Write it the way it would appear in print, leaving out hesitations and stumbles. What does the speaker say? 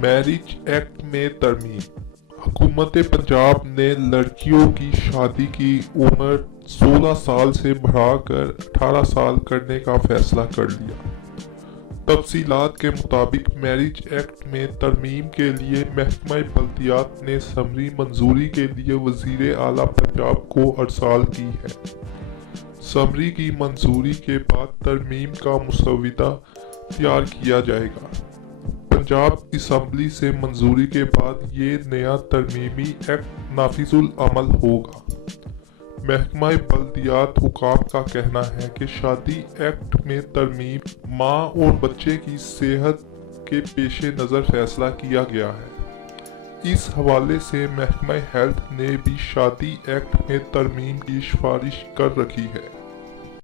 Marriage act میں ترمیم۔ حکومت پنجاب نے لڑکیوں کی شادی کی عمر 16 سال سے بڑھا کر 18 سال کرنے کا فیصلہ کر لیا۔ تفصیلات کے مطابق میرج ایکٹ میں ترمیم کے لیے محکمہ بلدیات نے ثمری منظوری کے لیے وزیر اعلیٰ پنجاب کو ارسال کی ہے۔ ثمری کی منظوری کے بعد ترمیم کا مسودہ تیار کیا جائے گا۔ پنجاب اسمبلی سے منظوری کے بعد یہ نیا ترمیمی ایکٹ نافذ العمل ہوگا۔ محکمہ بلدیات حکام کا کہنا ہے کہ شادی ایکٹ میں ترمیم ماں اور بچے کی صحت کے پیش نظر فیصلہ کیا گیا ہے۔ اس حوالے سے محکمہ ہیلتھ نے بھی شادی ایکٹ میں ترمیم کی سفارش کر رکھی ہے۔